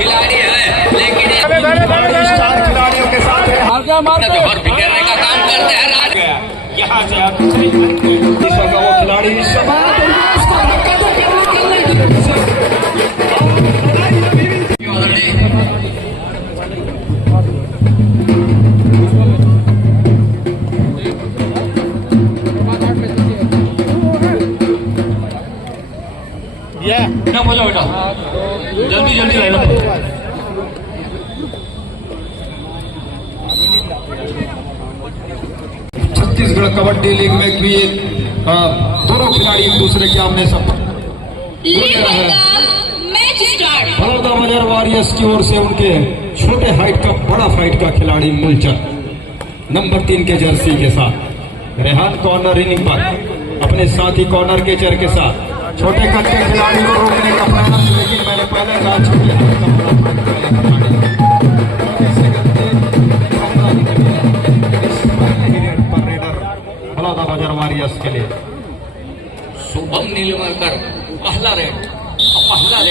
खिलाड़ी है, लेकिन स्टार खिलाड़ियों के साथ जोहर बिखेरने का काम करते हैं राज। यहाँ से वो खिलाड़ी बोलो बेटा, जल्दी जल्दी line up. Chhattisgarh kabaddi league में भी दोनों खिलाड़ी एक दूसरे के आमने सामने बड़ौदा बाजार वॉरियर्स की ओर से उनके छोटे हाइट का बड़ा फाइट का खिलाड़ी मूलचंद नंबर 3 के जर्सी के साथ रेहान कॉर्नर इनिंग पर अपने साथी कॉर्नर के चर के साथ छोटे कद के खिलाड़ी को रोकने का प्रयास, लेकिन मैंने पहले कहा छोटे हाइट का बड़ौदा बाजार वॉरियर्स के लिए शुभम नीलमकर पहला रेड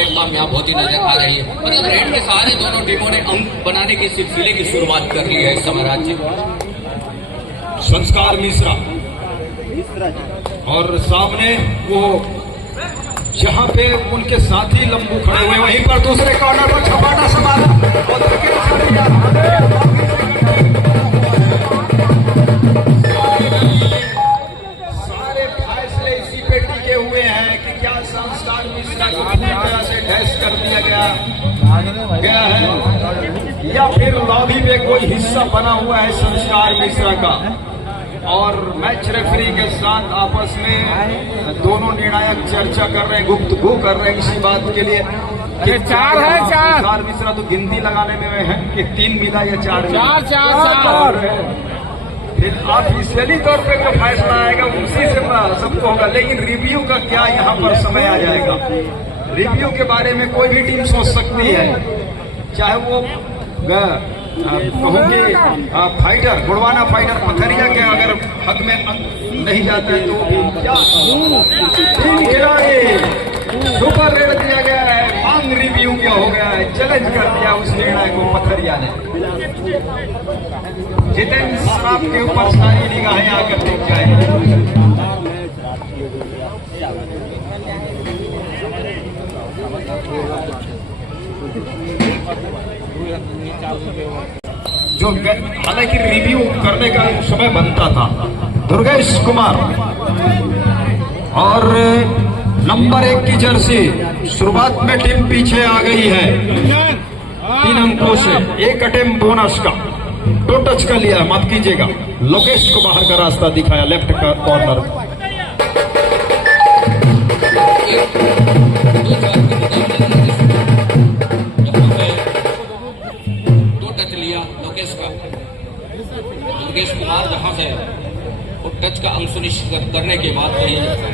कामयाब होती नजर आ रही है। मतलब रेड के सहारे दोनों टीमों ने अंक बनाने के सिलसिले की शुरुआत कर ली है इस समय राज्य। संस्कार मिश्रा और सामने वो जहां पे उनके साथी लंबू खड़े हुए वहीं पर दूसरे कॉर्नर पर छपाटा संभाला और सारे फैसले इसी पे टिके हुए हैं कि क्या संस्कार मिश्रा को पूरी तरह से डैश कर दिया गया है या फिर लॉबी में कोई हिस्सा बना हुआ है संस्कार मिश्रा का। और मैच रेफरी के साथ आपस में दोनों निर्णायक चर्चा कर रहे हैं, गुफ्तगू कर रहे हैं इसी बात के लिए कि 4 है 4 मिश्रा तो गिनती लगाने में है कि 3 मिला या 4 4 फिर ऑफिशियली तौर पे जो फैसला आएगा उसी से सबको होगा, लेकिन रिव्यू का क्या यहाँ पर समय आ जाएगा। रिव्यू के बारे में कोई भी टीम सोच सकती है, चाहे वो कहूँगी फाइटर गुड़वाना फाइटर पथरिया के अगर हक में नहीं जाता है तो भी क्या 3 खिलाड़ी सुपर रेड दिया गया है, मांग रिव्यू क्या हो गया है, चैलेंज कर दिया उस निर्णय को पथरिया ने। जितेंद्र श्राफ के ऊपर सारी निगाहें आकर देख जाएंगे। जो हालांकि रिव्यू करने का समय बनता था दुर्गेश कुमार और नंबर 1 की जर्सी शुरुआत में टीम पीछे आ गई है 3 अंकों से। 1 अटेम्प्ट बोनस का 2 टच का लिया, माफ कीजिएगा, लोकेश को बाहर का रास्ता दिखाया लेफ्ट का कॉर्नर। दुर्गेश कुमार जहां से वो टच का अंक सुनिश्चित करने के बाद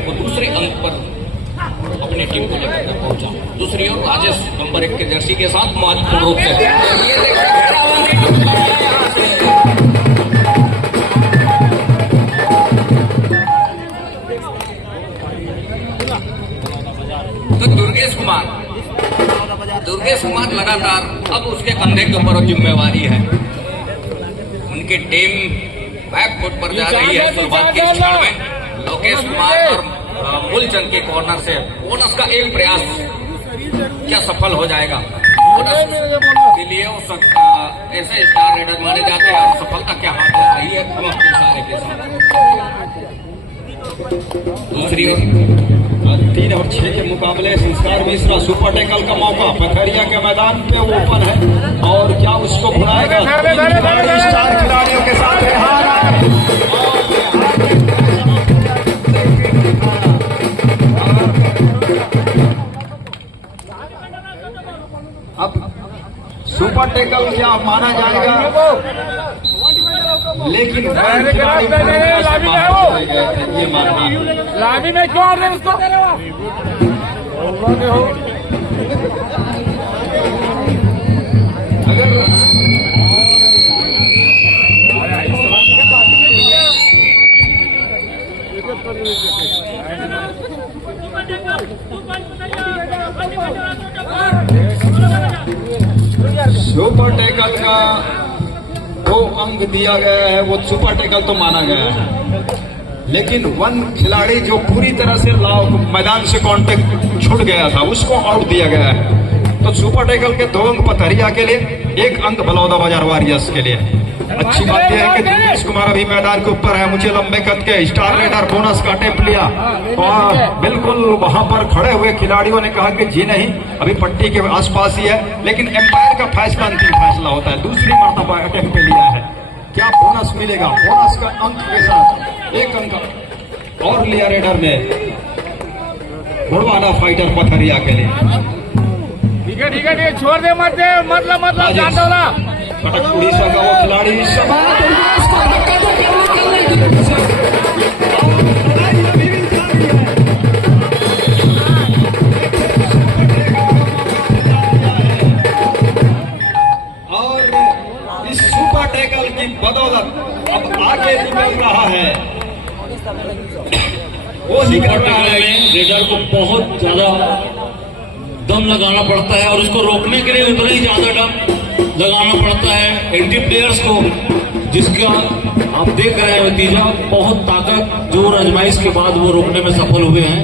वो दूसरे अंक पर अपनी टीम को लेकर पहुंचा। दूसरी ओर राजेश नंबर 1 के जर्सी के साथ महत्वपूर्ण रूप से तो दुर्गेश कुमार लगातार अब उसके कंधे के ऊपर जिम्मेवारी है। उनकी टीम बैकफुट पर जा रही है शुरुआत के क्षण में। लोकेश कुमार और मूलचंद के कॉर्नर से बोनस का एक प्रयास क्या सफल हो जाएगा। बोनस के लिए ऐसे स्टार रेडर माने जाते हैं और सफलता क्या हाथ में रही है धमक के इशारे के साथ। दूसरी ओर 3 और 6 के मुकाबले संस्कार मिश्रा सुपर टैकल का मौका पथरिया के मैदान पे ओपन है और क्या उसको भुलाएगा। स्टार खिलाड़ियों के साथ अब सुपर टैकल क्या माना जाएगा, लेकिन ये मानना लामी में क्यों आ रहे उसको अगर सुपर टैकल का 2 अंक दिया गया है, वो सुपर टैकल तो माना गया है, लेकिन 1 खिलाड़ी जो पूरी तरह से मैदान से कांटेक्ट छूट गया था उसको आउट दिया गया है। तो सुपर टैकल के 2 अंक पथरिया के लिए, 1 अंक बलौदा बाजार वॉरियर्स के लिए। अच्छी बात यह है कि दुर्गेश कुमार अभी मैदान के ऊपर है, मुझे लंबे कद के स्टार रेडर बोनस का टेप लिया और बिल्कुल वहां पर खड़े हुए खिलाड़ियों ने कहा कि जी नहीं, अभी पट्टी के आसपास ही है, लेकिन एम्पायर का फैसला अंतिम फैसला होता है। दूसरी मर्तबा अटैक पे लिया है, क्या बोनस मिलेगा? बोनस का अंक के साथ 1 अंक और लिया रेडर ने गोड़वाना फाइटर पथरिया के लिए। ठीक है, छोड़ दे, मतलब जान दो ना। कटक उड़ीसा का वो खिलाड़ी और इस सुपर टैकल की बदौलत अब आगे निकल रहा है। वो निकल रहा है, रेडर को बहुत ज्यादा दम लगाना पड़ता है और उसको रोकने के लिए उतना ही ज्यादा दम लगाना पड़ता है एंटी प्लेयर्स को, जिसका आप देख रहे हैं नतीजा। बहुत ताकत जोर आजमाइश के बाद वो रोकने में सफल हुए हैं।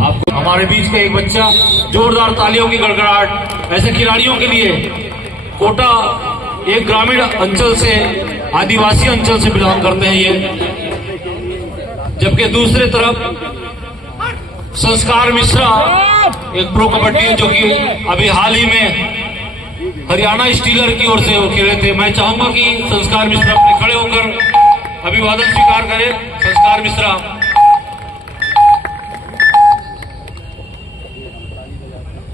आपको हमारे बीच का एक बच्चा, जोरदार तालियों की गड़गड़ाहट ऐसे खिलाड़ियों के लिए। कोटा एक ग्रामीण अंचल से, आदिवासी अंचल से बिलोंग करते हैं ये, जबकि दूसरे तरफ संस्कार मिश्रा एक प्रो कबड्डी है जो कि अभी हाल ही में हरियाणा स्टीलर की ओर से वो खेले थे। मैं चाहूंगा कि संस्कार मिश्रा अपने खड़े होकर अभिवादन स्वीकार करें। संस्कार मिश्रा,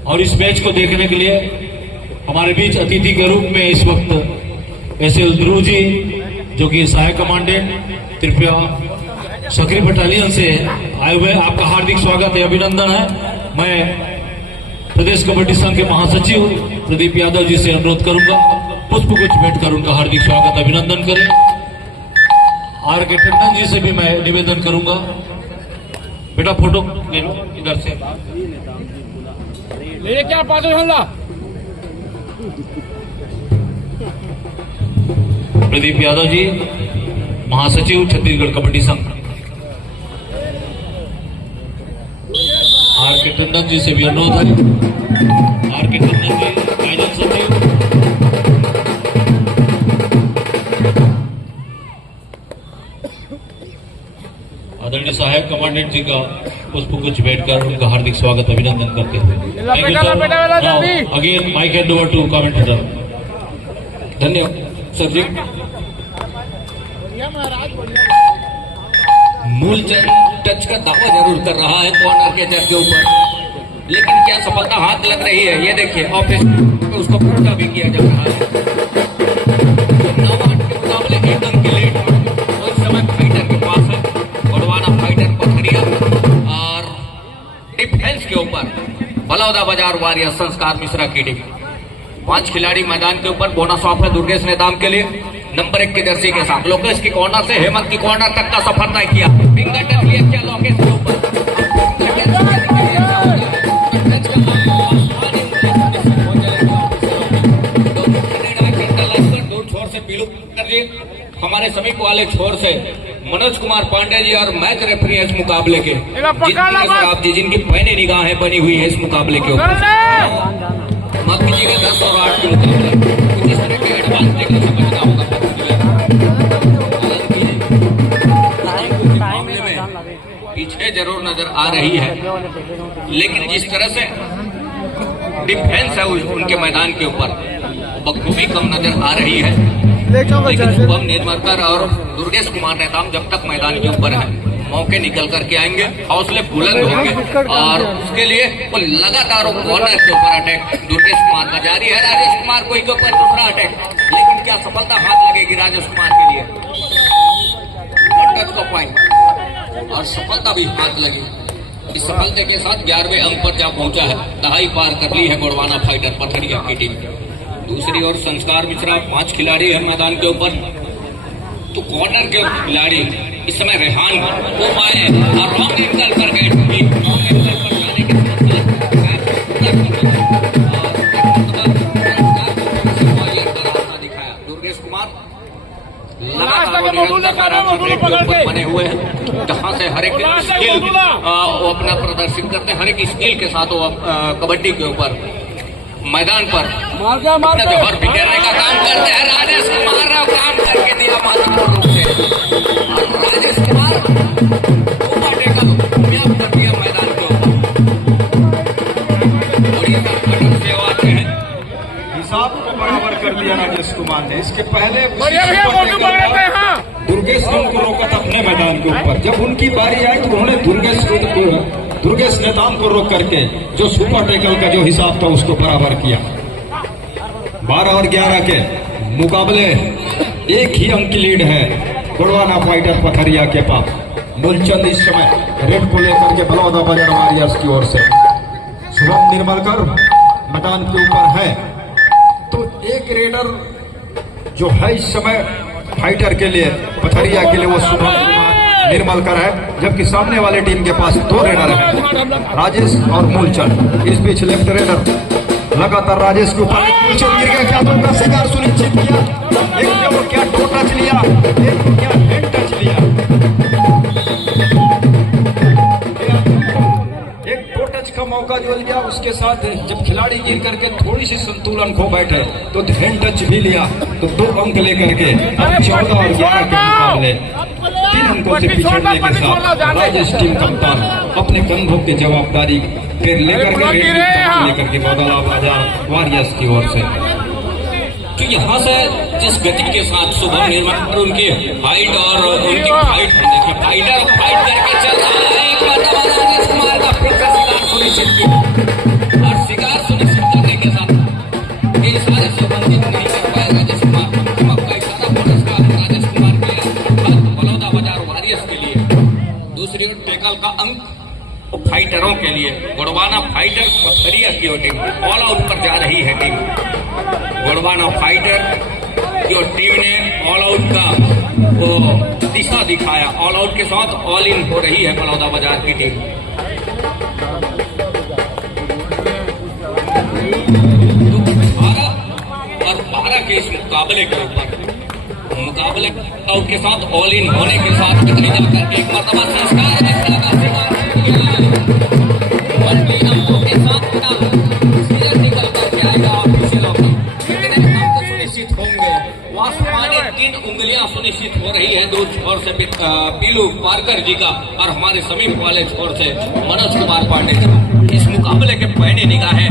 और इस मैच को देखने के लिए हमारे बीच अतिथि के रूप में इस वक्त एसएल ध्रुव जी, जो कि सहायक कमांडेंट त्रिपुरा सक्रिय बटालियन से आए हुए, आपका हार्दिक स्वागत है, अभिनंदन है। मैं प्रदेश कबड्डी संघ के महासचिव प्रदीप यादव जी से अनुरोध करूंगा पुष्पगुच्छ भेंट कर उनका हार्दिक स्वागत अभिनंदन करें। आर के टंडन जी से भी मैं निवेदन करूंगा, बेटा फोटो ले लो इधर से। ले क्या पास हमला? प्रदीप यादव जी, महासचिव छत्तीसगढ़ कबड्डी संघ। आर के टंडन जी से भी अनुरोध है, आर के टंडन जी आयोजन सचिव। आदरणीय सहायक कमांडेंट जी का पुष्पगुच्छ भेंट कर उनका हार्दिक स्वागत अभिनंदन करते हुए again mic hand over to commentator. धन्यवाद सर जी। मूलचंद टच का दावा जरूर कर रहा है कॉर्नर के जज के ऊपर, लेकिन क्या सफलता हाथ लग रही है? ये देखिए ऑफिस तो उसको पूरा भी किया जा रहा है। 9 8 के मुकाबले 1 अंक की लीड तो इस समय फाइटर के पास है। गोड़वाना फाइटर पथरिया और डिफेंस के ऊपर बलौदा बाजार वॉरियर संस्कार मिश्रा की टीम। 5 खिलाड़ी मैदान के ऊपर। बोनस ऑफ है दुर्गेश नेताम के लिए नंबर 1 की जर्सी के साथ। लोकेश की कॉर्नर से हेमंत की कॉर्नर तक का सफर तय किया। फिंगर टच लिया क्या लोकेश के ऊपर? दूर छोर से पीलू जी, हमारे समीप वाले छोर से मनोज कुमार पांडे जी और मैच रेफरी इस मुकाबले के, आप जी जिनकी पैनी निगाहें बनी हुई है इस मुकाबले के ऊपर। माफ कीजिएगा 10 और 8 के मुकाबले कुछ इस तरह के एडवांस देखने समझना होगा। मामले में पीछे जरूर नजर आ रही है, लेकिन जिस तरह से डिफेंस है उनके मैदान के ऊपर बखूबी कम नजर आ रही है। लेकिन शुभम निर्मलकर और दुर्गेश कुमार नेताम जब तक मैदान के ऊपर है मौके निकल करके आएंगे, हौसले बुलंद होंगे और उसके लिए वो लगातार कॉर्नर के ऊपर अटैक दुर्गेश कुमार का जारी है। राजेश कुमार को के ऊपर दूसरा अटैक, लेकिन क्या सफलता हाथ लगेगी राजेश कुमार के लिए? का पॉइंट और सफलता भी हाथ लगी। इस सफलता के साथ 11वें अंक पर जा पहुंचा है। दहाई पार कर ली है गोड़वाना फाइटर पथरिया की टीम। दूसरी ओर संस्कार मिश्रा 5 खिलाड़ी है मैदान के ऊपर, तो कॉर्नर के खिलाड़ी इस समय रेहान वो आए और रॉन्ग एंगल पर गए। रॉन्ग एंगल पर जाने के साथ बने हुए हैं, जहाँ से हर एक स्किल वो अपना प्रदर्शित करते हैं। हर एक स्किल के साथ वो कबड्डी के ऊपर मैदान पर अपना जोहर बिखेरने का काम करते हैं। राजेश कुमार ने काम करके दिया महत्वपूर्ण रूप से, और राजेश कुमार कामयाब कर दिया मैदान के ऊपर। हिसाब को बराबर कर दिया राजेश कुमार ने। इसके पहले दुर्गेश को रोका था अपने मैदान के ऊपर। जब उनकी बारी आई तो उन्होंने दुर्गेश नेताम को रोक करके जो सुपर टैकल का जो हिसाब था उसको बराबर किया। 12 और 11 के मुकाबले एक ही अंक की लीड है गोड़वाना फाइटर पथरिया के पास। मूलचंद इस समय रेड को लेकर के बलौदा बाजार वॉरियर्स की ओर से। शुभम निर्मलकर मैदान के ऊपर है। तो एक रेडर जो है इस समय फाइटर के लिए पथरिया के लिए वो शुभम निर्मलकर है, जबकि सामने वाले टीम के पास 2 रेडर हैं, राजेश और मूलचंद। इस बीच लेफ्ट रेडर लगातार राजेश के ऊपर मूलचंद गिर गया। क्या तो उनका शिकार सुनिश्चित किया। एक ने वो क्या टो टच लिया, एक ने क्या हेड टच लिया। एक टो टच का मौका जो लिया, उसके साथ जब खिलाड़ी गिर करके थोड़ी सी संतुलन खो बैठे तो हैंड टच भी लिया। तो 2 अंक लेकर के 14 और 11 के मुकाबले 3 अंकों से पिछड़ने के साथ राजेश टीम कप्तान अपने कंधों की जवाबदारी फिर लेकर के बलौदा बाजार वॉरियर्स की ओर से। तो यहाँ से जिस गति के साथ शुभम निर्मलकर उनकी हाइट और उनकी फाइट देखिए, फाइटर फाइट करके चल रहा है। एक बार राजेश कुमार का फिर का शिकार सुनिश्चित किया, और शिकार सुनिश्चित करने के साथ ये सारे शुभम नहीं कर पाए राजेश कुमार। का इशारा पुरस्कार राजेश कुमार के बलौदा बाजार वॉरियर्स के लिए। दूसरी ओर टैकल का अंक फाइटरों के लिए। गोड़वाना फाइटर पथरिया की ओर टीम ऑल आउट पर जा रही है। टीम गोड़वाना फाइटर की टीम ने ऑल आउट का वो दिशा दिखाया। ऑल आउट के साथ ऑल इन हो रही है बलौदा बाजार की टीम। और 12 के इस मुकाबले के ऊपर आउट के साथ ऑल इन होने के साथ करके एक मरतबा संस्कार निकल करके आएगा। सुनिश्चित होंगे वास्तवानी 3 उंगलियां सुनिश्चित हो रही है। 2 छोर से पीलू पारकर जी का और हमारे समीप वाले छोर से मनोज कुमार पांडे जी। इस मुकाबले के पैनी निगाहें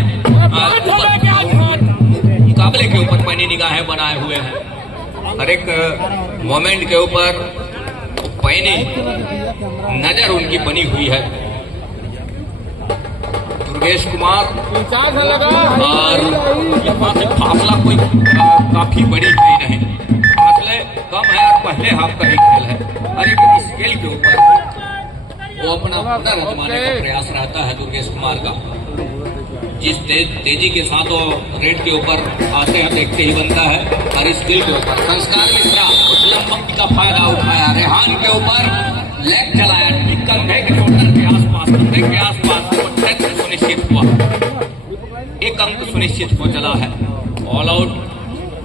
मुकाबले के ऊपर पैनी निगाहें बनाए हुए हैं। हर एक मोमेंट के ऊपर पैनी नजर उनकी बनी हुई है। दुर्गेश कुमार और यहाँ से फासला कोई काफी बड़ी है नहीं, फासले कम है और पहले हाफ का ही खेल है। हर एक स्केल के ऊपर वो अपना हुनर आजमाने का प्रयास रहता है दुर्गेश कुमार का। जिस तेजी के साथ वो रेड के ऊपर आते हैं देखते ही बनता है। हर स्किल के ऊपर संस्कार मिश्रा उस लंबी का फायदा उठाया। रेहान के ऊपर लेग चलाया, कंधे के शोल्डर के आसपास, कंधे के आसपास सुनिश्चित हुआ। 1 अंक सुनिश्चित हो चला है। ऑल आउट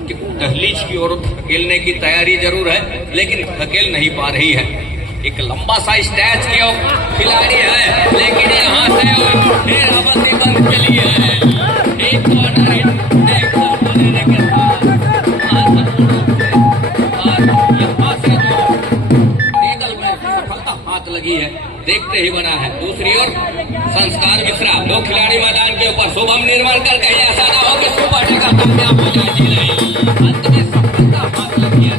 की दहलीज की ओर धकेलने की तैयारी जरूर है, लेकिन धकेल नहीं पा रही है। एक लंबा सा स्टैच के खिलाड़ी है, लेकिन यहाँ से घेराबंदी बंद के लिए है। एक कॉर्नर लेने के साथ और यहाँ से जो टेकल में सफलता हाथ लगी है देखते ही बना है। दूसरी ओर संस्कार मिश्रा 2 खिलाड़ी मैदान के ऊपर। शुभम निर्मलकर कहीं ऐसा ना हो कि सुपर टेकल कामयाब हो जाए। नहीं, अंत में सफलता हाथ लगी है।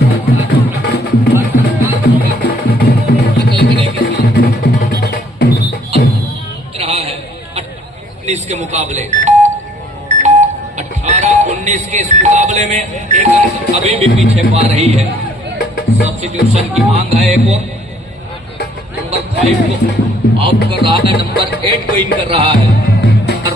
के मुकाबले 18-19 के इस मुकाबले में एक अंक अभी भी पीछे पा रही है। सब्स्टिट्यूशन की मांग है। एक और नंबर 5 को आउट कर रहा है, नंबर 8 को इन कर रहा है।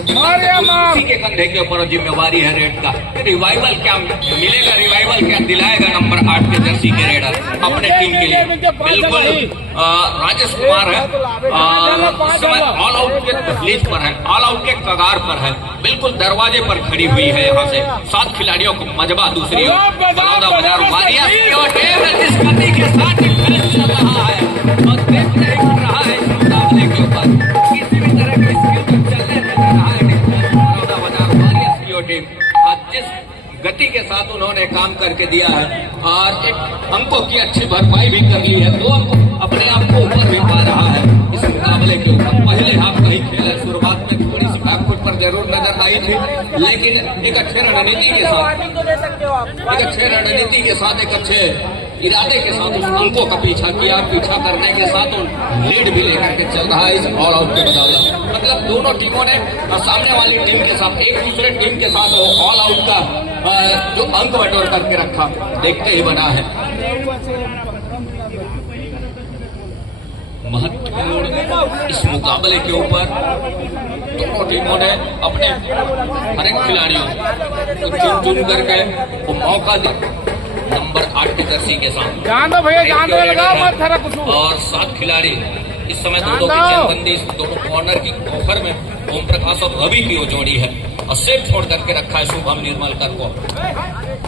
उसी के कंधे के ऊपर जिम्मेवारी है रेड का। रिवाइवल क्या मिलेगा, रिवाइवल क्या दिलाएगा नंबर 8 के जर्सी के रेडर अपने टीम के लिए। बिल्कुल राजेश कुमार है, इस समय ऑल आउट के दहलीज पर है, ऑल आउट के कगार पर है, बिल्कुल दरवाजे पर खड़ी हुई है। यहाँ से 7 खिलाड़ियों को मजबा। दूसरी ओर बलौदा बाजार वॉरियर्स जिस गति के साथ चल रहा है ब्रेक नहीं कर रहा है इस मुकाबले के ऊपर, किसी भी तरह की स्किल को चलने दे रहा है बड़ौदा बाजार वॉरियर्स की टीम। जिस गति के साथ उन्होंने काम करके दिया है और एक अंकों की अच्छी भरपाई भी कर ली है, 2 अंक अपने आप को ऊपर भी पा रहा है इस मुकाबले के ऊपर। पहले हाफ का ही खेल है, शुरुआत में थोड़ी सी बैकफुट पर जरूर नजर आई थी, लेकिन एक अच्छे रणनीति के साथ एक अच्छे इरादे के साथ उस अंकों का पीछा किया, पीछा करने के साथ लीड भी लेकर के चल रहा है इस ऑल आउट के बदौलत। मतलब दोनों टीमों ने सामने वाली टीम के साथ, एक दूसरे टीम के साथ ऑल आउट का जो अंक बटोर करके रखा देखते ही बना है। महत्वपूर्ण इस मुकाबले के ऊपर दोनों टीमों ने अपने हर एक खिलाड़ियों को चुन करके वो मौका दिया। नंबर 8 की जर्सी के साथ जान दो भैया, जान दो, लगाओ मत खरा कुछ। और 7 खिलाड़ी इस समय दोनों की चेंबंदी, दोनों कॉर्नर की ऑफर में ओम प्रकाश और रवि की वो जोड़ी है और सेट छोड़ करके रखा है शुभम निर्मलकर को।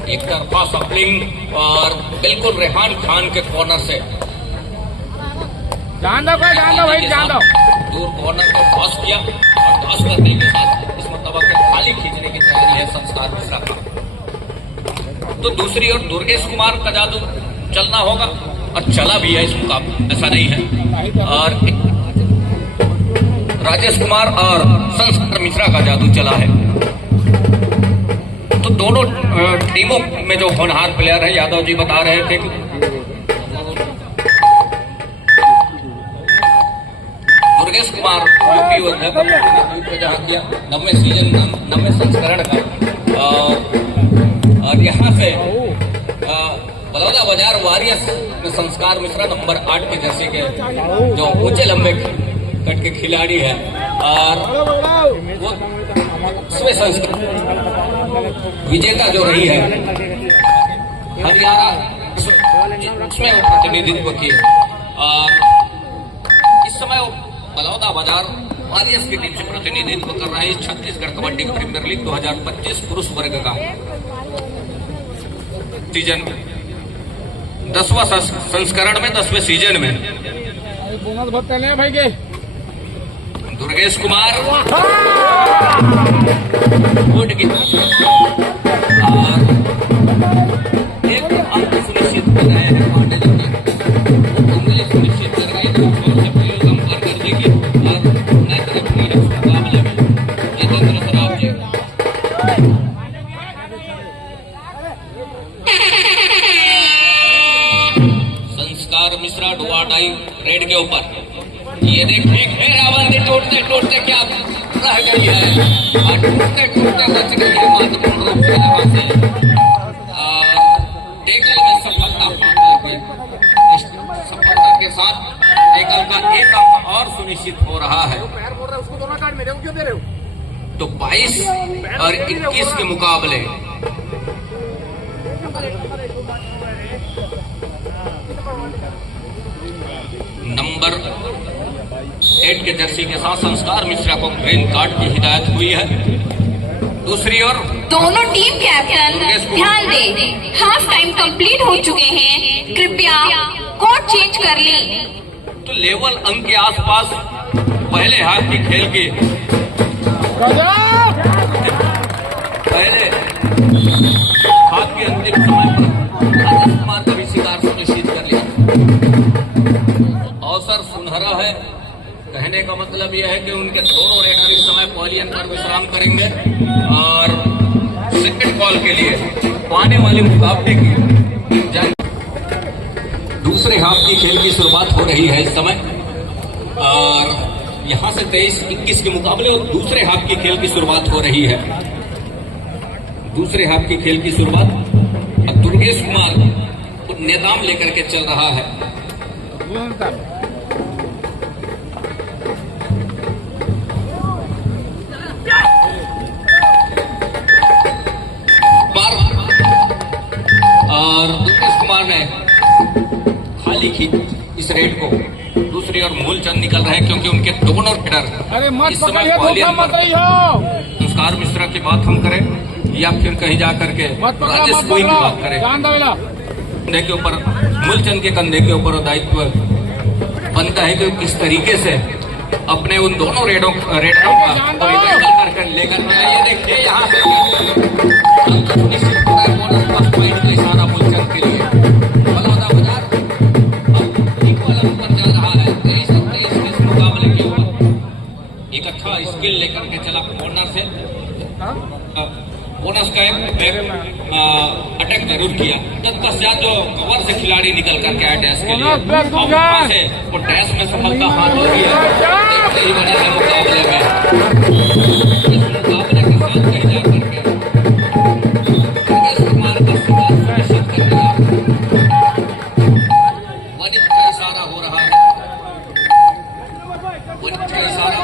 एक तरफा सप्लिंग और बिल्कुल रेहान खान के कॉर्नर से जान दो भाई, जान दो। दूर कॉर्नर को टॉस किया और टॉस करने के साथ इस मतलब खाली खींचने की तैयारी है संस्कार मिश्रा का। तो दूसरी ओर दुर्गेश कुमार का जादू चलना होगा और चला भी है इस मुकाबले, ऐसा नहीं है। और राजेश कुमार और संस्कार मिश्रा का जादू चला है। तो दोनों टीमों में जो होनहार प्लेयर है, यादव जी बता रहे थे कि दुर्गेश कुमार यूपी जहाँ किया 90वें सीजन 90वें संस्करण का, और यहाँ से बड़ौदा बाजार वॉरियर्स में संस्कार मिश्रा नंबर 8 की जर्सी के जो ऊंचे लंबे कट के खिलाड़ी है और वो उसमें संस्कार विजेता जो रही है हरियाणा, उसमें वो प्रतिनिधित्व किए। और इस समय वो बड़ौदा बाजार वॉरियर्स की टीम से प्रतिनिधित्व कर रहे हैं छत्तीसगढ़ कबड्डी प्रीमियर लीग 2025 पुरुष वर्ग का सीजन, 10वां संस्करण में 10वें सीजन में। बोनस बहुत पहले है भाई के दुर्गेश कुमार गुड की और एक अंक सुनिश्चित कर रहे हैं पांडे जी, उंगली सुनिश्चित कर रहे हैं कम कर देगी और नए तरफ के मुकाबले में जितेंद्र सराफ जी संस्कार मिश्रा डुआटाई रेड के ऊपर। ये देखिए घेराबंदी टूटते टूटते क्या रह गई है और टूटते टूटते बच गई है महत्वपूर्ण रूप से यहाँ से टेकल में सफलता हाथ लगी। सफलता के साथ टेकल का एक अंक और सुनिश्चित हो रहा है। तो 22 और 21 के मुकाबले नंबर 8 के जर्सी के साथ संस्कार मिश्रा को ग्रीन कार्ड की हिदायत हुई है। दूसरी ओर दोनों टीम कैप्टन ध्यान दें, हाफ टाइम कंप्लीट हो चुके हैं, कृपया कोर्ट चेंज कर लें। तो लेवल अंक के आसपास पहले हाफ की खेल के पहले हाफ के अंतिम समय पर राजेश कुमार का भी शिकार सुनिश्चित कर लिया। अवसर सुनहरा है, कहने का मतलब यह है कि उनके दोनों रेडर इस समय पॉलियन पर विश्राम करेंगे और सेकंड कॉल के लिए आने वाले मुकाबले की दूसरे हाफ की खेल की शुरुआत हो रही है इस समय और यहां से 23-21 के मुकाबले और दूसरे हाफ की खेल की शुरुआत हो रही है। दूसरे हाफ की खेल की शुरुआत दुर्गेश कुमार नेताम लेकर के चल रहा है। और दुर्गेश कुमार ने खाली खींच इस रेड को। दूसरी ओर मूलचंद निकल रहे हैं क्योंकि उनके दोनों रेडर इस समय संस्कार मिश्रा की बात हम करें या फिर कहीं जा करके राजेश कोई की बात करें, कंधे के ऊपर मूलचंद के कंधे के ऊपर दायित्व बनता है कि किस तरीके से अपने उन दोनों रेडरों का लेकर ये देखिए यहाँ सुनिश्चित हो रहा है बोनस फर्स्ट पॉइंट का इशारा मूलचंद के लिए। बलौदा बाजार इक्वल ऊपर चल रहा है 23 और 23 के इस मुकाबले के ऊपर। एक अच्छा स्किल लेकर के चला कॉर्नर से, बोनस का एक अटैक जरूर किया, तत्पश्चात जो कवर से खिलाड़ी निकल करके आए डैश के लिए, वहां से वो डैश में सफलता हाथ लगी है। देखते ही बने हैं मुकाबले में, इस मुकाबले के साथ कहीं जा करके योगेश कुमार का सुनिश्चित कर दिया। वनित का इशारा हो रहा है, वनित का इशारा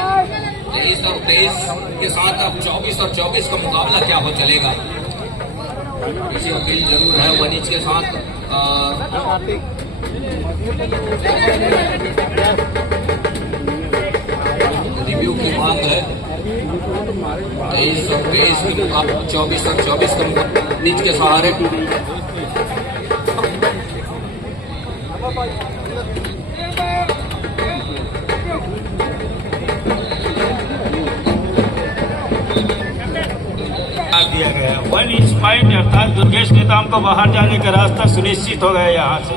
23 और 23 के साथ अब 24 और 24 का मुकाबला क्या हो चलेगा। इसी अपील जरूर है वनिज के साथ रिव्यू की मांग है। 23 और 23 के मुकाबला 24 और 24 का मुकाबला वनिज के सहारे। दिया गया 1 इंच पॉइंट अर्थात दुर्गेश नेताम को बाहर जाने का रास्ता सुनिश्चित हो गया यहाँ से।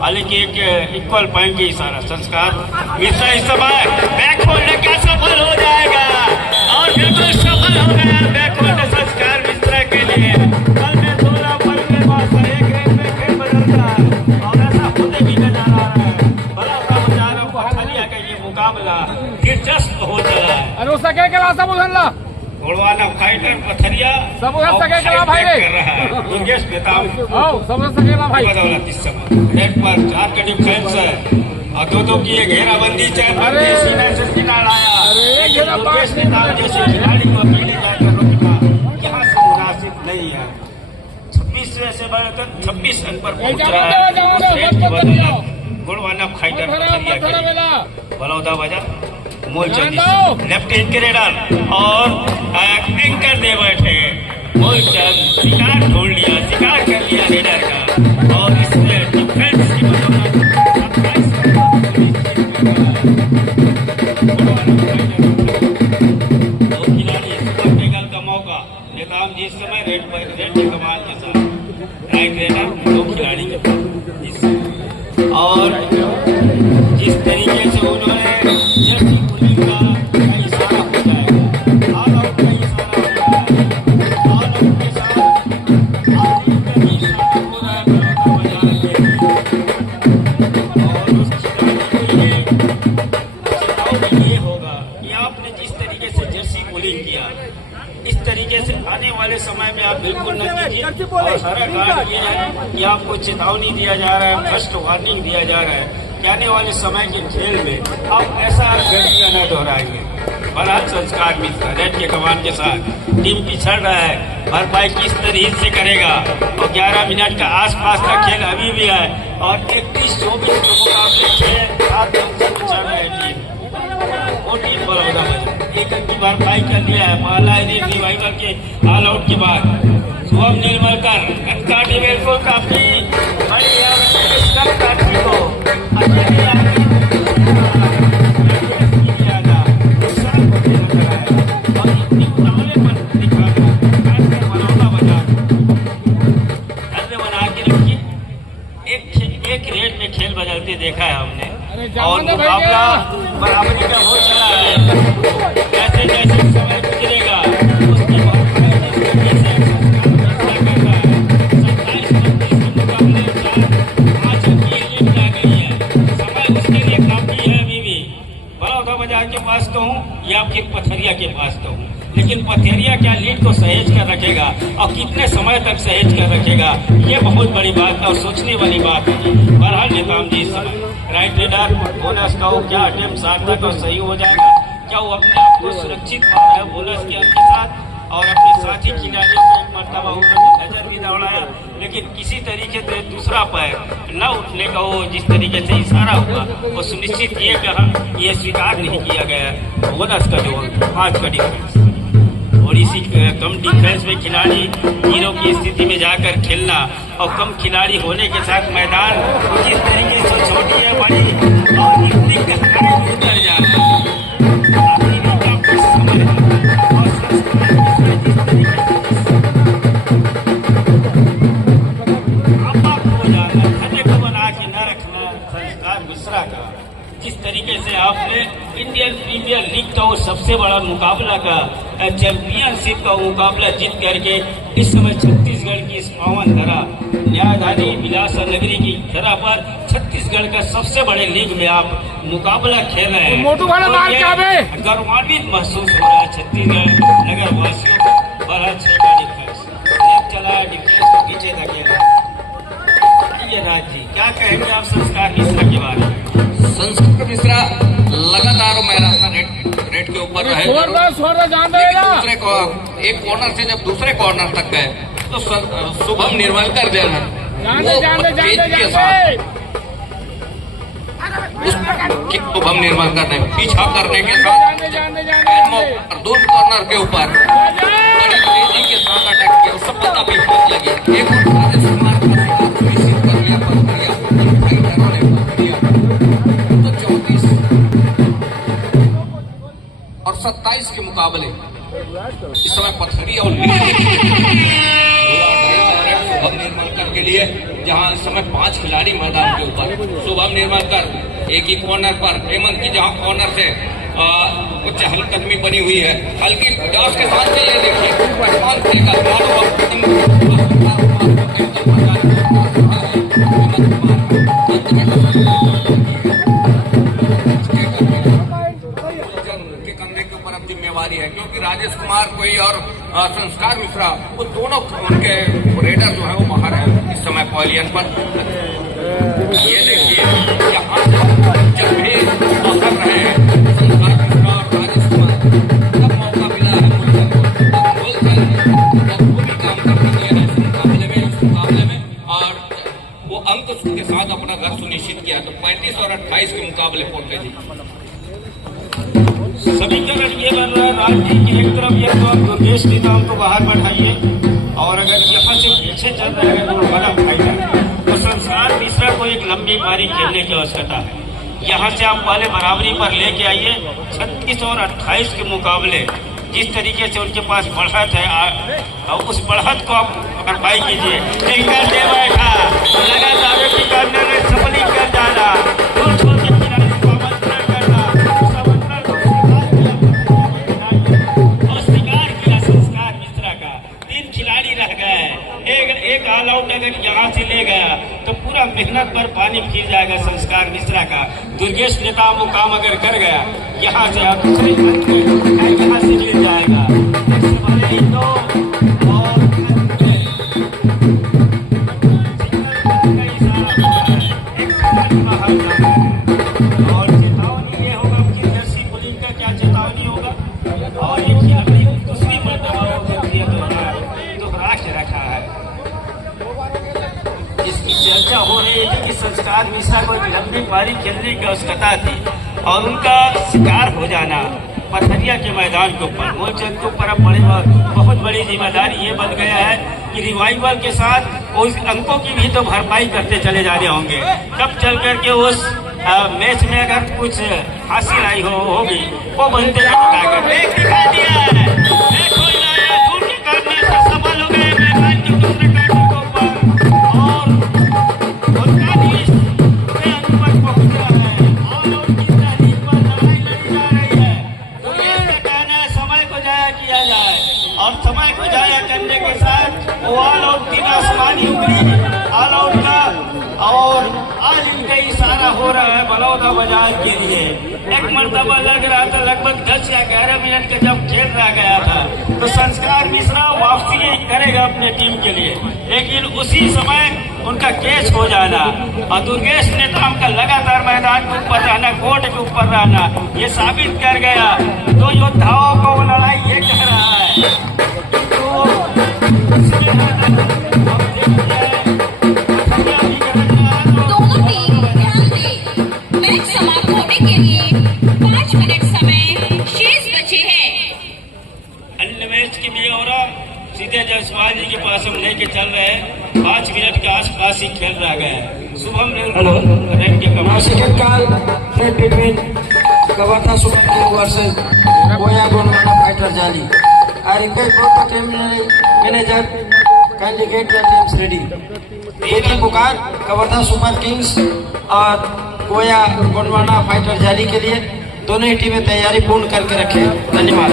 हालांकि एक इक्वल पॉइंट की इशारा संस्कार मिश्रा इस समय बैक होल्ड क्या सफल हो जाएगा और बिल्कुल सफल हो गया बैक होल्ड संस्कार मिश्रा के लिए। कल में 16 पल के बाद एक रेट में खेल बदलता और ऐसा होने भी नजर आ रहा है। बड़ा बाजार पथरिया का ये मुकाबला दिलचस्प हो चला है। अरे सके के रास्ता बुझला घोड़वाना फाइटर पथरिया सब सके के भाई कर रहा है दुर्गेश नेताम सब सके भाई बदौलत इस समय नेट पर 4 का डिफेंस है और 2-2 की घेराबंदी चाहे सीना से किनार आया। दुर्गेश नेताम जैसे खिलाड़ी को अकेले जाकर रोकना यहाँ से मुनासिब नहीं है। 26 से बढ़कर 26 रन पर पहुंच रहा है घोड़वाना फाइटर पथरिया बलौदा बाजार मूलचंद लेफ्ट हैंड के रेडर और एंकर दे बैठे मूलचंद शिकार ढूंढ लिया, शिकार कर लिया रेडर का और इसने डिफेंस की दो खिलाड़ी सुपर बेगल का मौका नेताम जी इस समय रेड के कमाल के साथ राइट रेडर 2 खिलाड़ी के पास और जिस तरीके से उन्होंने जर्सी पुलिंग का इशारा हो जाएगा ऑल आउट का इशारा हो जाएगा ऑल आउट के साथ आखिरी का भी इशारा हो रहा है और उस खिलाड़ी के लिए चेतावनी ये होगा कि आपने जिस तरीके से जर्सी पुलिंग किया इस तरीके से आने वाले समय में आप बिल्कुल न कीजिए। और सारा कारण ये है कि आपको चेतावनी दिया जा रहा है, फर्स्ट वार्निंग दिया जा रहा है कि आने वाले समय के खेल में आप ऐसा गलतियां न दोहराएंगे। बलहाल संस्कार मिश्रा रेड के कमान के साथ टीम पिछड़ रहा है, भरपाई किस तरीके से करेगा और 11 मिनट का आसपास का खेल अभी भी है और 31-24 के मुकाबले 6-7 रन से पिछड़ रहा है टीम। वो टीम बलौदा एक की भरपाई कर दिया है पहला इनिंग रिवाइवल के ऑल आउट के बाद। शुभम निर्मलकर उनका बिल्कुल काफी बड़ी को एक रेट में खेल बदलते देखा है हमने और मुकाबला बराबरी का हो चला है। जैसे जैसे समय गुजरेगा उसके बाजार के पास कहूँ या फिर पथरिया के पास कहूँ, लेकिन पथरिया क्या लीड को सहेज कर रखेगा और कितने समय तक सहेज कर रखेगा ये बहुत बड़ी बात और सोचने वाली बात है। बहरहाल नेताम जी इस समय राइट रेडर बोनस का क्या अटेम्प्ट सार्थक और सही हो जाएगा, क्या वो अपने आप को सुरक्षित पा रहा है बोनस के अंक के साथ और अपने साथी खिलाड़ियों को एक मरतबा ऊपर नजर भी दौड़ाया, लेकिन किसी तरीके से दूसरा पैर न उठने का वो जिस तरीके से इशारा हुआ वो सुनिश्चित ये कहा ये स्वीकार नहीं किया गया बोनस का जो 5 का डिफरेंस और इसी कम डिफेंस में खिलाड़ी हीरो की स्थिति में जाकर खेलना और कम खिलाड़ी होने के साथ मैदान जिस तरीके से छोटी है बड़ी और नजदीक का कार्य उतर जाना। मिश्रा का जिस तरीके से आपने इंडियन प्रीमियर लीग का वो सबसे बड़ा मुकाबला का चैंपियनशिप का मुकाबला जीत करके इस समय छत्तीसगढ़ की इस पावन धरा न्यायधानी विलासा नगरी की धरा पर छत्तीसगढ़ का सबसे बड़े लीग में आप मुकाबला खेल रहे हैं। गौरवान्वित महसूस हो रहा है छत्तीसगढ़ नगर वासियों को। बड़ा छोटा डिफेंस चला, डिफेंस को पीछे धकेला। राज जी क्या कहेंगे आप संस्कार मिश्रा के बारे में? संस्कार मिश्रा लगातार मैराथन रेट के ऊपर रहे। दूसरे को एक कॉर्नर से जब दूसरे कॉर्नर तक गए तो शुभम निर्मलकर जो है वो तेज के साथ शुभम निर्मलकर ने पीछा करने के साथ दोनों कॉर्नर के ऊपर बड़ी तेजी के साथ अटैक किया। सफलता भी बहुत लगी। एक राजेश कुमार तो 34 और 27 के मुकाबले इस समय पथरिया और शुभम निर्मलकर के लिए, जहां इस समय 5 खिलाड़ी मैदान के ऊपर। शुभम निर्मलकर एक ही कॉर्नर पर, हेमंत की जहां कॉर्नर से कुछ हलकदमी बनी हुई है, हल्की टॉस के साथ ये देखिए जिम्मेवारी है, क्योंकि राजेश कुमार कोई और संस्कार मिश्रा वो दोनों उनके रेडर जो है वो बाहर है इस समय पवेलियन पर। ये देखिए यहाँ जब भी बाहर रहे हैं संस्कार मिश्रा और राजेश कुमार, तब मौका मिला है मुल्क को भी काम करने के लिए इस मुकाबले में और वो अंक के साथ अपना घर सुनिश्चित किया। तो 35 और 28 के मुकाबले पहुंचे जी। समीकरण ये बन रहा है राजनीति की एक तरफ ये तो आप दुर्गेश निजाम को बाहर बढ़ाइए और अगर यहाँ से पीछे चल रहे हैं तो बड़ा फायदा। तो संस्कार मिश्रा को एक लंबी पारी खेलने की आवश्यकता है। यहाँ से आप पहले बराबरी पर लेके आइए। 36 और 28 के मुकाबले जिस तरीके से उनके पास बढ़त है उस बढ़त को आप भरपाई कीजिए। बैठा लगातार सफली कर जाना एक ऑल आउट अगर यहाँ से ले गया तो पूरा मेहनत पर पानी फिर जाएगा संस्कार मिश्रा का। दुर्गेश नेता वो काम अगर कर गया यहाँ से आप यहाँ से ले जाएगा और चेतावनी ये होगा कि जर्सी बोलिंग का क्या चेतावनी होगा। और दूसरी मर्तबा दोहरा के रखा है। इसकी चर्चा हो रही है कि संस्कार मिश्रा को एक लंबी पारी खेलने की आवश्यकता थी और उनका शिकार हो जाना पथरिया के मैदान के ऊपर मूलचंद के ऊपर अब बहुत बड़ी जिम्मेदारी ये बन गया है कि रिवाइवल के साथ उस अंकों की भी तो भरपाई करते चले जाने होंगे। तब चल करके उस मैच में अगर कुछ हासिल आई होगी वो बनते दिखा दिया है। सफल हो गए मैदान के दूसरे काटों के ऊपर और उनका भी अनुपज पहुंचा है और उनकी तहरीक पर लड़ाई लड़ी जा रही है। तो ये कहना है समय को जाया किया जाए और समय को जाया करने के साथ वो ऑल आउट 3 आसमानी उंगली ऑल आउट का और आज इनका इशारा हो रहा है बलौदा बाजार के लिए। एक मरतबा लग रहा था लगभग 10 या 11 मिनट का जब खेल रहा गया था तो संस्कार मिश्रा वापसी करेगा अपने टीम के लिए, लेकिन उसी समय उनका कैच हो जाना और दुर्गेश नेताम का लगातार मैदान के ऊपर रहना, कोर्ट के ऊपर रहना ये साबित कर गया। तो योद्धाओं को वो लड़ाई ये कह रहा है। दोनों टीम ध्यान दें, मैच समाप्त होने के लिए 5 मिनट समय शेष बचे हैं। अन्य मैच की भी और सीधे जायसवाल जी के पास हम लेके चल रहे हैं। 5 मिनट के आसपास ही खेल रहा गया है। शुभम ने fight between Kawata Super King versus Goya Gondwana Fighter Jali. I request both the team manager kindly get the teams ready. बेटी पुकार कवर्धा सुपर किंग्स और गोया गोंडवाना फाइटर जाली के लिए दोनों ही टीमें तैयारी पूर्ण करके रखें। धन्यवाद।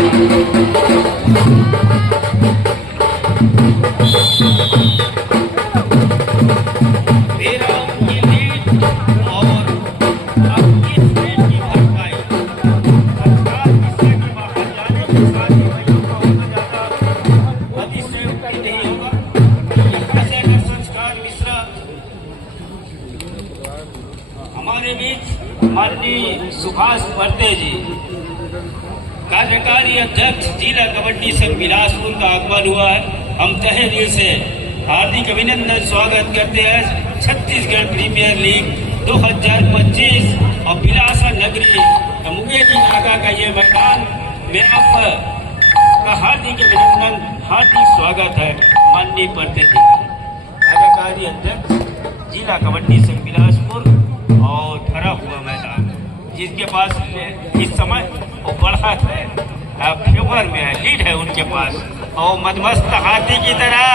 हमारे बीच माननीय सुभाष वर्ते जी कार्यकारी अध्यक्ष जिला कबड्डी संघ बिलासपुर का आगमन हुआ है। हम तहे दिल से हार्दिक अभिनंदन स्वागत करते हैं छत्तीसगढ़ प्रीमियर लीग 2025 और बिलासा नगरी मुंगेरी नागा का ये मैदान में आपका हार्दिक अभिनंदन हार्दिक स्वागत है। माननीय वर्ते जी कार्यकारी अध्यक्ष जिला कबड्डी संघ बिलासपुर और भरा हुआ मैदान जिसके पास इस समय वो बढ़त है, फेवर में है, लीड है उनके पास और मदमस्त हाथी की तरह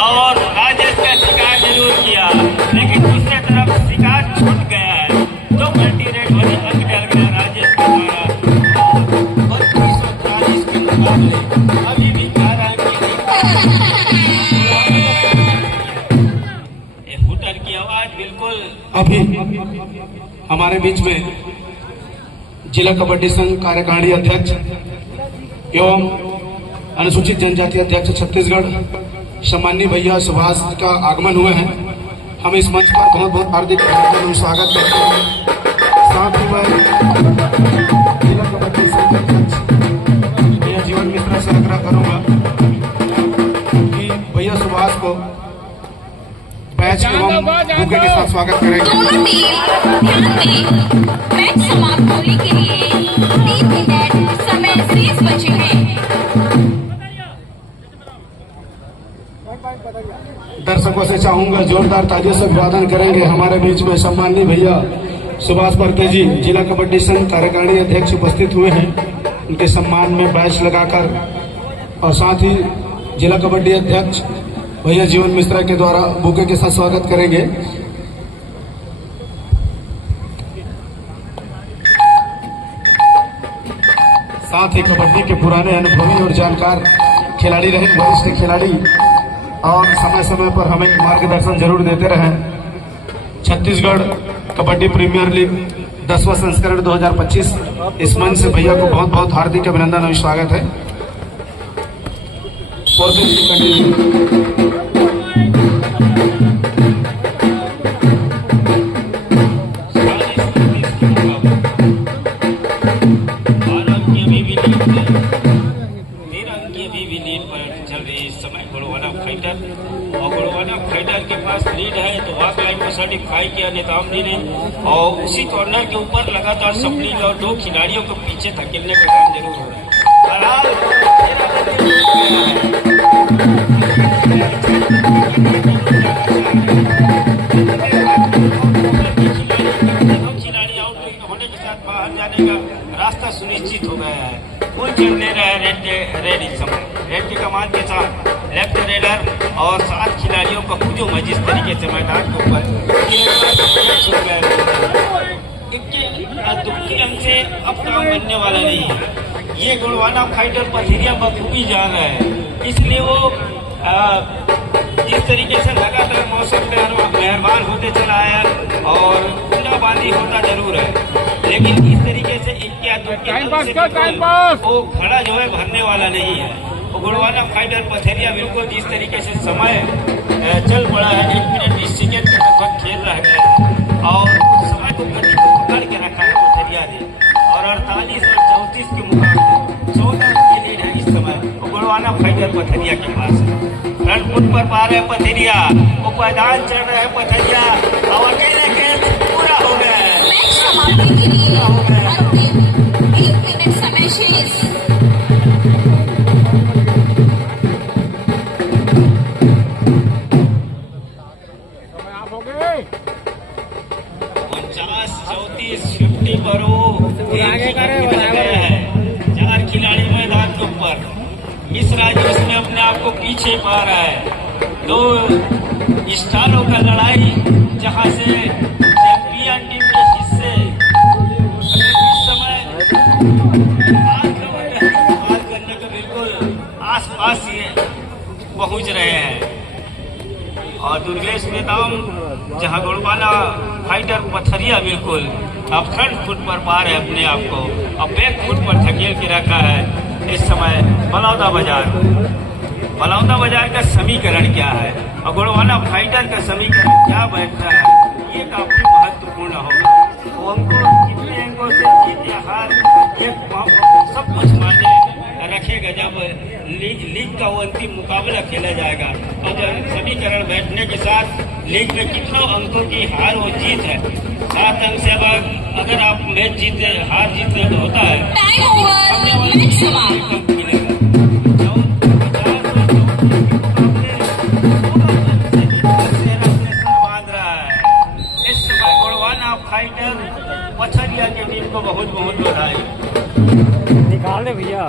और राजेश का शिकार जरूर किया लेकिन दूसरी तरफ शिकार छूट गया है। तो मल्टी रेट वाली अंक डल गया राजेश के द्वारा 3240 के मुकाबले अभी भी हुटर की आवाज बिल्कुल अभी हमारे बीच में जिला कबड्डी संघ कार्यकारिणी अध्यक्ष एवं अनुसूचित जनजाति अध्यक्ष छत्तीसगढ़ सम्माननीय भैया सुभाष का आगमन हुए हैं। हम इस मंच पर बहुत बहुत हार्दिक स्वागत करते हैं। साथ ही मैं जिला कबड्डी संघ अध्यक्ष भैया जीवन मिश्रा से आग्रह करूंगा कि भैया सुभाष को मैच एवं बुके के साथ स्वागत करेंगे। दोनों टीम ध्यान दें, मैच समाप्त होने के लिए 3 मिनट समय शेष बचे हैं। दर्शकों से चाहूंगा जोरदार तालियों से अभिवादन करेंगे। हमारे बीच में सम्माननीय भैया सुभाष वर्ते जी जिला कबड्डी संघ कार्यकारिणी अध्यक्ष उपस्थित हुए हैं। उनके सम्मान में बैच लगाकर और साथ ही जिला कबड्डी अध्यक्ष भैया जीवन मिश्रा के द्वारा बुके के साथ स्वागत करेंगे। साथ ही कबड्डी के पुराने अनुभवी और जानकार खिलाड़ी रहे, वरिष्ठ खिलाड़ी और समय समय पर हमें मार्गदर्शन जरूर देते रहे। छत्तीसगढ़ कबड्डी प्रीमियर लीग 10वां संस्करण 2025 इस मंच से भैया को बहुत बहुत हार्दिक अभिनंदन और स्वागत है। सर्टिफाई किया नेतामनी ने और उसी कॉर्नर के ऊपर लगातार सप्लिंग और 2 खिलाड़ियों को पीछे धकेलने का काम जरूर हो रहा है। खिलाड़ी आउट होने के साथ बाहर जाने का रास्ता सुनिश्चित हो गया है। फुल चल ले रहा है रेड इस समय रेड की कमान के साथ लेफ्ट रेडर और 7 खिलाड़ियों का हुजूम है जिस तरीके से मैदान के ऊपर दुखी अंक से अब काम बनने वाला नहीं है। ये गोंडवाना फाइटर पथरिया बखूबी जान रहा है, इसलिए वो जिस तरीके से लगातार मौसम मेहरबान होते चला है और बूंदाबांदी होता जरूर है लेकिन इस तरीके से वो खड़ा जो है भरने वाला नहीं है। गोंडवाना फाइटर पथरिया बिल्कुल जिस तरीके से समय चल पड़ा है 1 मिनट 20 सेकेंड के लगभग खेल रह गया और समय को गति को पकड़ के रखा है पथरिया ने और 48 और 34 के मुकाबले 14 की लीड है इस समय गोंडवाना फाइटर पथरिया के पास है। रन फुट पर पा रहे पथरिया, वो मैदान चल रहे हैं पथरिया और अकेले खेल पूरा हो गया है। मैच समाप्ति के लिए अंतिम 1 मिनट समय शेष। 50 34 50 पर इस राजेश में अपने आप को पीछे पा रहा है। दो स्टारों का लड़ाई जहां से चैंपियन टीम के हिस्से इस समय पार करने के बिल्कुल आसपास ही पहुंच रहे हैं। और दुर्गेश नेताम जहां गोड़वाना फाइटर पथरिया बिल्कुल अब फ्रंट फुट पर पार है अपने आप को, अब बैक फुट पर धकेल के रखा है इस समय बलौदा बाजार का समीकरण क्या है और गोड़वाना फाइटर का समीकरण क्या बैठता है, ये काफी महत्वपूर्ण होगा। वो हमको कितने अंकों से जीत या हार ये सब कुछ माने रखेगा जब लीग का वो अंतिम मुकाबला खेला जाएगा। और जब समीकरण बैठने के साथ लीग में कितना अंकों की हार और जीत है, 7 अंक से अगर आप मैच हार जीत होता है टाइम ओवर, मैच समाप्त। बांध रहा है इस समय गोड़वाना फाइटर पछरिया की टीम को बहुत बहुत बधाई। निकाल दे भैया।